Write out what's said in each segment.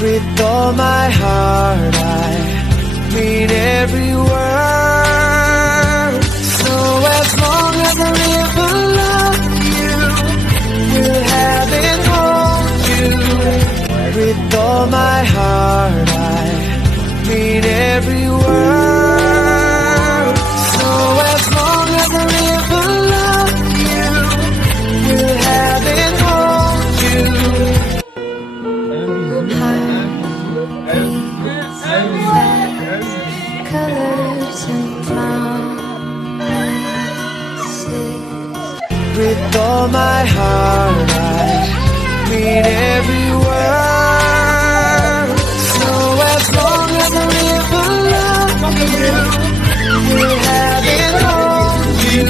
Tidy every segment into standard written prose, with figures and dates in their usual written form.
With all my heart, I mean every word. So as long as I live and love you, we'll have it hold you. With all my heart, I mean every word. So as long as I live and love you, we'll have it hold you. Colors and promises. With all my heart, I mean every word. So as long as I live and love you, we'll have it hold you.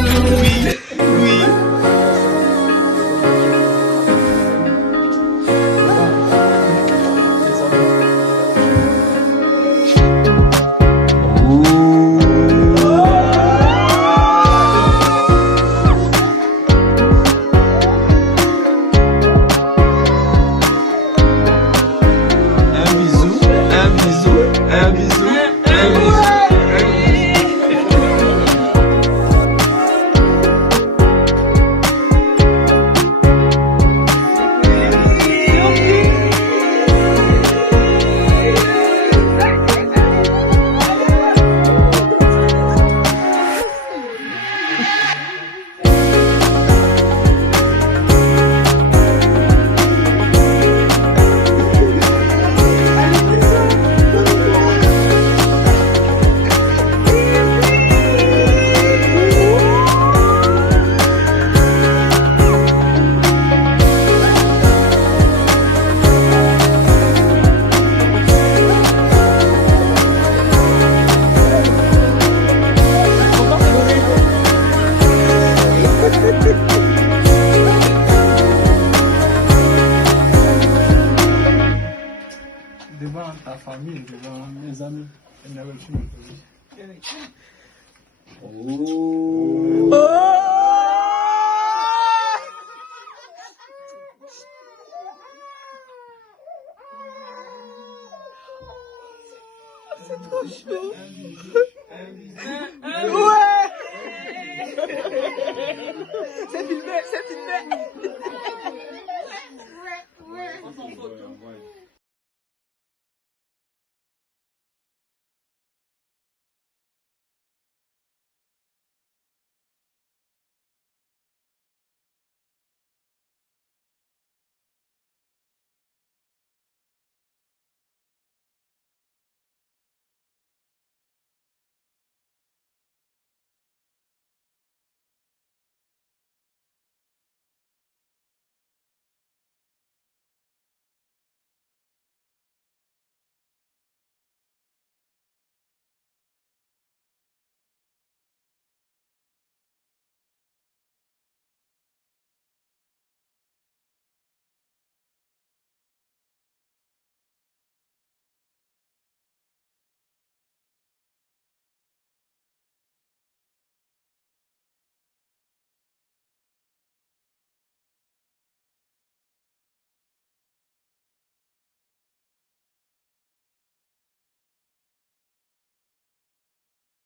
Devant ta famille, devant mes amis, elle n'avait plus me poser. C'est trop chaud. C'est filmé, c'est filmé.